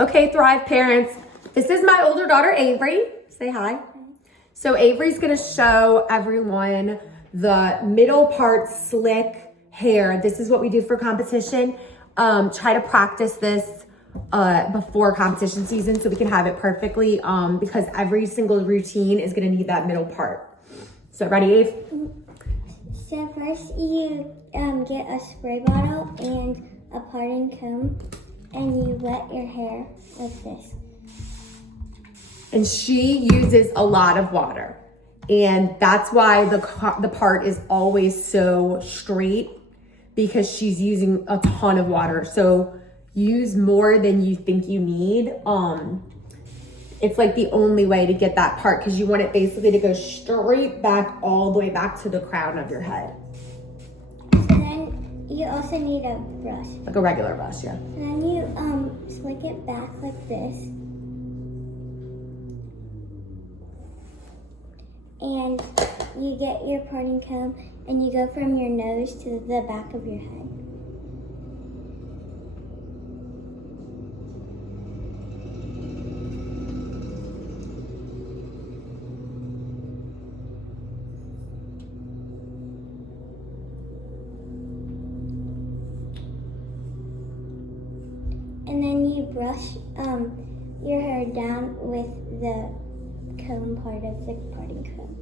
Okay, Thrive parents. This is my older daughter, Avery. Say hi. So Avery's gonna show everyone the middle part slick hair. This is what we do for competition. Try to practice this before competition season so we can have it perfectly because every single routine is gonna need that middle part. So ready, Ave? So first you get a spray bottle and a parting comb and you wet your hair with this. And she uses a lot of water. And that's why the part is always so straight because she's using a ton of water. So use more than you think you need. It's like the only way to get that part because you want it basically to go straight back all the way back to the crown of your head. So then you also need a brush. Like a regular brush, yeah. And then you slick it back like this. And you get your parting comb and you go from your nose to the back of your head. And then you brush your hair down with the comb part of the parting comb.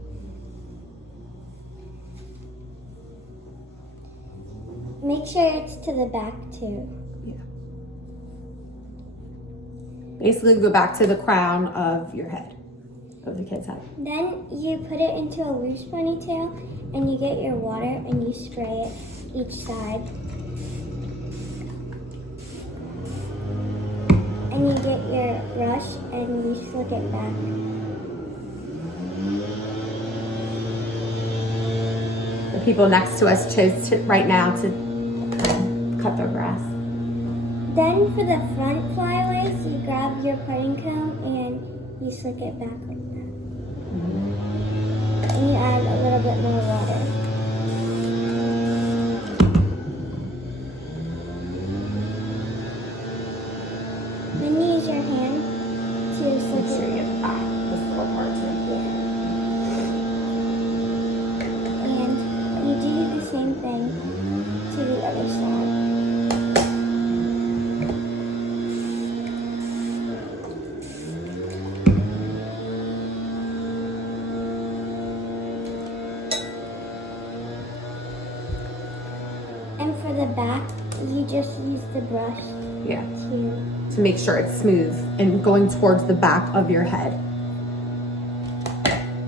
Make sure it's to the back too. Yeah. Basically go back to the crown of your head, of the kid's head. Then you put it into a loose ponytail and you get your water and you spray it each side. And you get your brush and you slick it back. The people next to us chose right now to cut their grass. Then for the front flyaways, you grab your parting comb and you slick it back like that. And you add a little bit more water. Then you use your hand to slick Make sure you it. get back this little part too. And you do the same thing to the other side. And for the back, you just use the brush Yeah. to To make sure it's smooth and going towards the back of your head,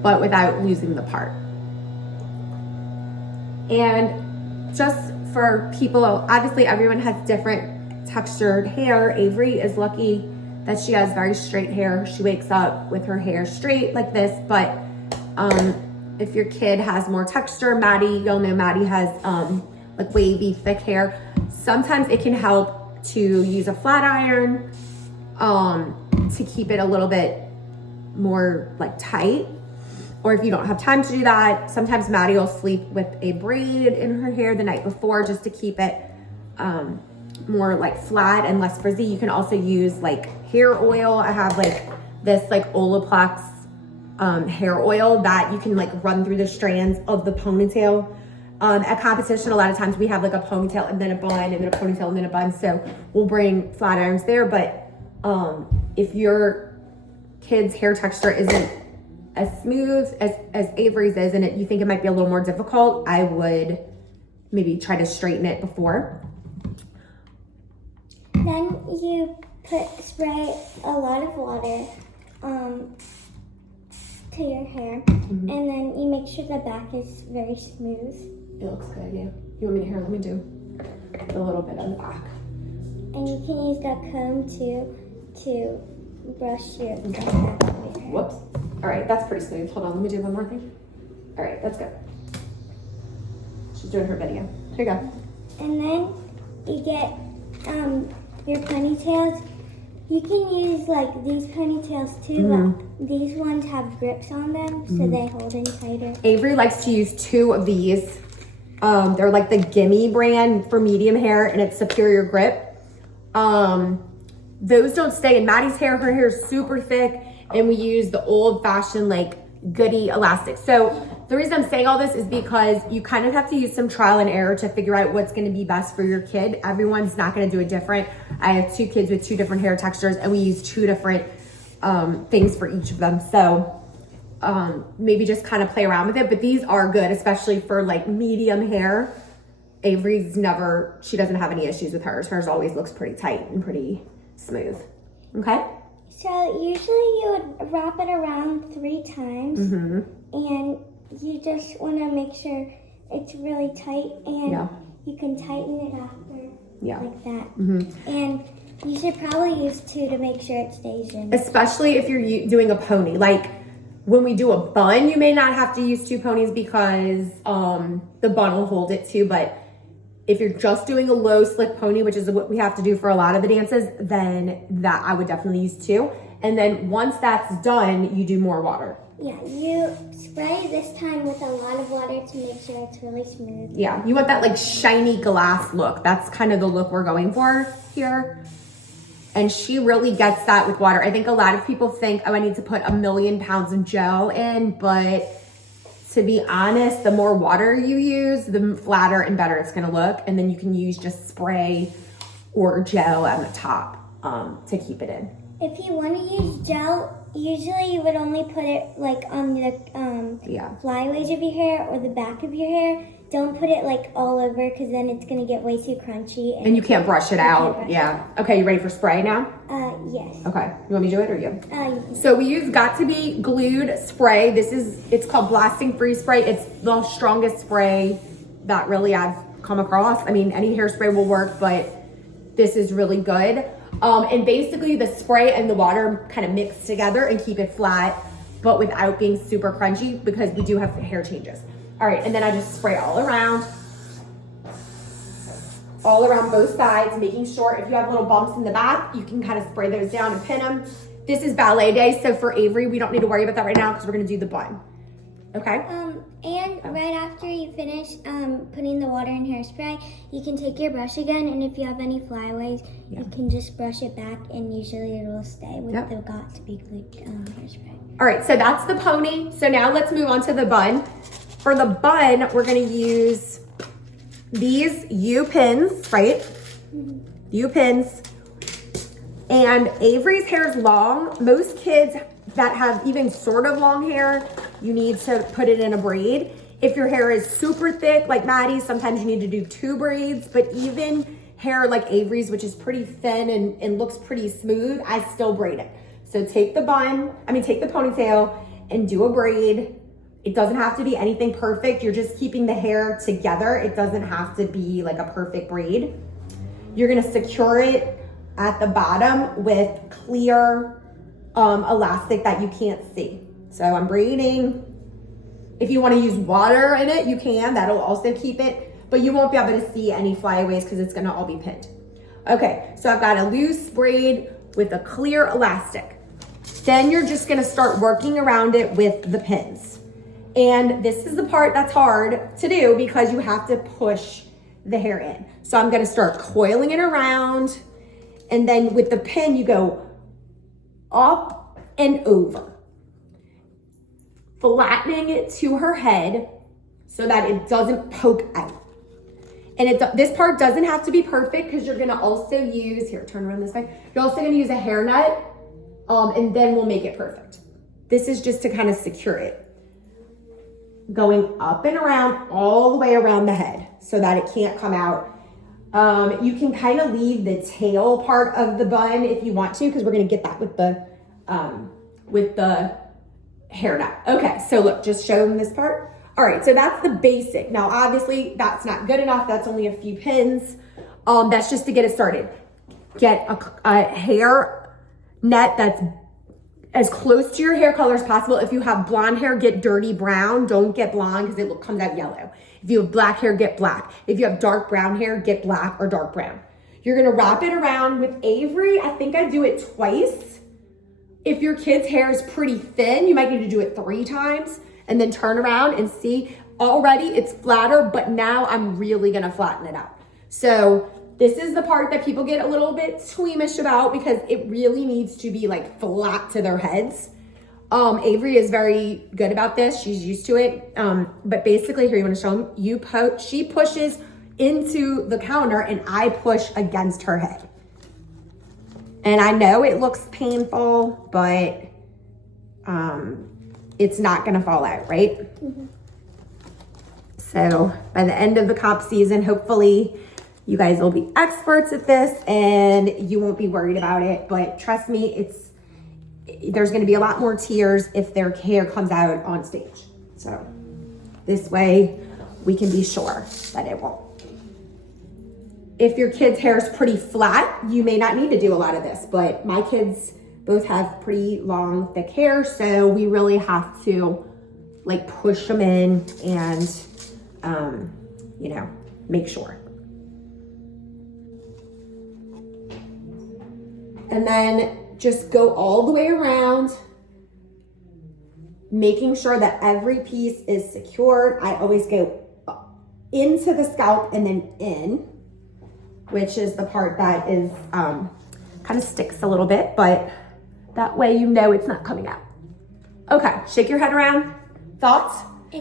but without losing the part. And just for people, obviously everyone has different textured hair. Avery is lucky that she has very straight hair. She wakes up with her hair straight like this, but if your kid has more texture, Maddie, you'll know Maddie has like wavy, thick hair. Sometimes it can help to use a flat iron to keep it a little bit more like tight. Or if you don't have time to do that, sometimes Maddie will sleep with a braid in her hair the night before just to keep it more like flat and less frizzy. You can also use like hair oil. I have like this like Olaplex hair oil that you can like run through the strands of the ponytail. At competition, a lot of times we have like a ponytail and then a bun and then a ponytail and then a bun. So we'll bring flat irons there. But if your kid's hair texture isn't as smooth as Avery's is and you think it might be a little more difficult, I would maybe try to straighten it before. Then you spray a lot of water to your hair, and then you make sure the back is very smooth. It looks good, yeah. You want me to here? Let me do a little bit on the back. And you can use that comb to brush your back of your hair. Whoops. All right, that's pretty smooth. Hold on, let me do one more thing. All right, that's good. She's doing her video. Here you go. And then you get your ponytails. You can use like these ponytails too, but these ones have grips on them, so they hold in tighter. Avery likes to use 2 of these. They're like the Gimme brand for medium hair, and it's superior grip. those don't stay. In Maddie's hair, her hair is super thick, and we use the old fashioned like goody elastic. So the reason I'm saying all this is because you kind of have to use some trial and error to figure out what's going to be best for your kid. Everyone's not going to do it different. I have 2 kids with 2 different hair textures, and we use 2 different things for each of them. So maybe just kind of play around with it, but these are good, especially for like medium hair. Avery's she doesn't have any issues with hers. Hers always looks pretty tight and pretty smooth. Okay. So usually you would wrap it around 3 times, and you just want to make sure it's really tight, and you can tighten it after like that. And you should probably use 2 to make sure it stays in. Especially if you're doing a pony. Like when we do a bun, you may not have to use 2 ponies because the bun will hold it too, but if you're just doing a low slick pony, which is what we have to do for a lot of the dances, then that I would definitely use 2. And then once that's done, you do more water. Yeah, you spray this time with a lot of water to make sure it's really smooth. Yeah, you want that like shiny glass look. That's kind of the look we're going for here. And she really gets that with water. I think a lot of people think, oh, I need to put 1,000,000 pounds of gel in, but to be honest, the more water you use, the flatter and better it's gonna look. And then you can use just spray or gel on the top to keep it in. If you want to use gel, usually you would only put it like on the flyaways of your hair or the back of your hair. Don't put it like all over, because then it's gonna get way too crunchy. And you can't brush it out. Okay, you ready for spray now? Yes. Okay, you want me to do it or you? You So we use Got To Be Glued spray. It's called Blasting Free Spray. It's the strongest spray that really I've come across. I mean, any hairspray will work, but this is really good. And basically the spray and the water kind of mix together and keep it flat, but without being super crunchy, because we do have hair changes. All right, and then I just spray all around both sides, making sure if you have little bumps in the back, you can kind of spray those down and pin them. This is ballet day, so for Avery, we don't need to worry about that right now because we're gonna do the bun. Okay? And right after you finish putting the water in hairspray, you can take your brush again, and if you have any flyaways, you can just brush it back, and usually it will stay with the Got To Be Glued hairspray. All right, so that's the pony. So now let's move on to the bun. For the bun, we're gonna use these U-pins, right? U-pins. And Avery's hair is long. Most kids that have even sort of long hair, you need to put it in a braid. If your hair is super thick, like Maddie's, sometimes you need to do 2 braids, but even hair like Avery's, which is pretty thin and looks pretty smooth, I still braid it. So take the ponytail and do a braid. It doesn't have to be anything perfect. You're just keeping the hair together. It doesn't have to be like a perfect braid. You're gonna secure it at the bottom with clear elastic that you can't see. So I'm braiding. If you wanna use water in it, you can. That'll also keep it, but you won't be able to see any flyaways because it's gonna all be pinned. Okay, so I've got a loose braid with a clear elastic. Then you're just gonna start working around it with the pins. And this is the part that's hard to do because you have to push the hair in. So I'm gonna start coiling it around, and then with the pin, you go up and over, flattening it to her head so that it doesn't poke out. And this part doesn't have to be perfect because you're gonna also use, here, turn around this way. You're also gonna use a hair net, and then we'll make it perfect. This is just to kind of secure it. Going up and around, all the way around the head so that it can't come out. You can kind of leave the tail part of the bun if you want to, because we're gonna get that with the hair net. Okay, so look, just show them this part. All right, so that's the basic. Now, obviously, that's not good enough. That's only a few pins. That's just to get it started. Get a hair net that's as close to your hair color as possible. If you have blonde hair, get dirty brown. Don't get blonde because it comes out yellow. If you have black hair, get black. If you have dark brown hair, get black or dark brown. You're gonna wrap it around with Avery. I think I do it twice. If your kid's hair is pretty thin, you might need to do it 3 times and then turn around and see. Already it's flatter, but now I'm really gonna flatten it out. So This is the part that people get a little bit squeamish about because it really needs to be like flat to their heads. Avery is very good about this. She's used to it. But basically here, you want to show them, she pushes into the counter and I push against her head. And I know it looks painful, but it's not gonna fall out, right? Mm-hmm. So by the end of the comp season, hopefully you guys will be experts at this and you won't be worried about it. But trust me, there's gonna be a lot more tears if their hair comes out on stage. So this way we can be sure that it won't. If your kid's hair is pretty flat, you may not need to do a lot of this, but my kids both have pretty long, thick hair, so we really have to like push them in and, make sure. And then just go all the way around, making sure that every piece is secured. I always go into the scalp and then in, which is the part that is kind of sticks a little bit, but that way you know it's not coming out. Okay, shake your head around. Thoughts?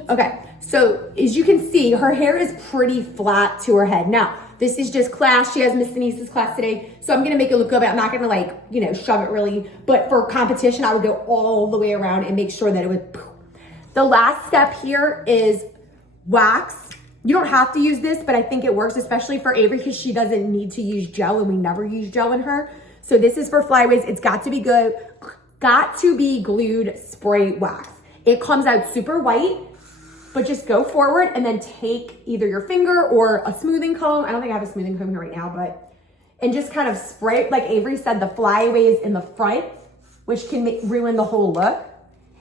Okay, so as you can see, her hair is pretty flat to her head. Now, this is just class. She has Miss Denise's class today, so I'm gonna make it look good, but I'm not gonna shove it really. But for competition, I would go all the way around and make sure that it would. The last step here is wax. You don't have to use this, but I think it works, especially for Avery, because she doesn't need to use gel, and we never use gel in her. So this is for flyaways. It's got to be good. Got to be glued spray wax. It comes out super white, but just go forward and then take either your finger or a smoothing comb. I don't think I have a smoothing comb here right now, and just kind of spray, like Avery said, the flyaways in the front, which can ruin the whole look.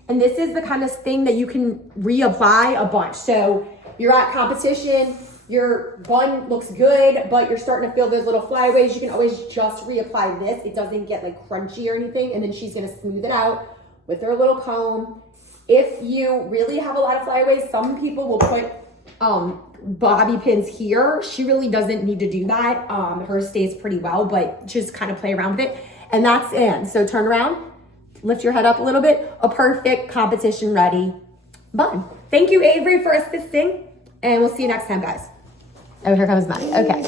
And this is the kind of thing that you can reapply a bunch. So you're at competition, your bun looks good, but you're starting to feel those little flyaways. You can always just reapply this. It doesn't get like crunchy or anything. And then she's gonna smooth it out with her little comb. If you really have a lot of flyaways, some people will put bobby pins here. She really doesn't need to do that. Hers stays pretty well, but just kind of play around with it. And that's in. So turn around, lift your head up a little bit. A perfect competition ready bun. Thank you, Avery, for assisting. And we'll see you next time, guys. Oh, here comes Maddie. Okay.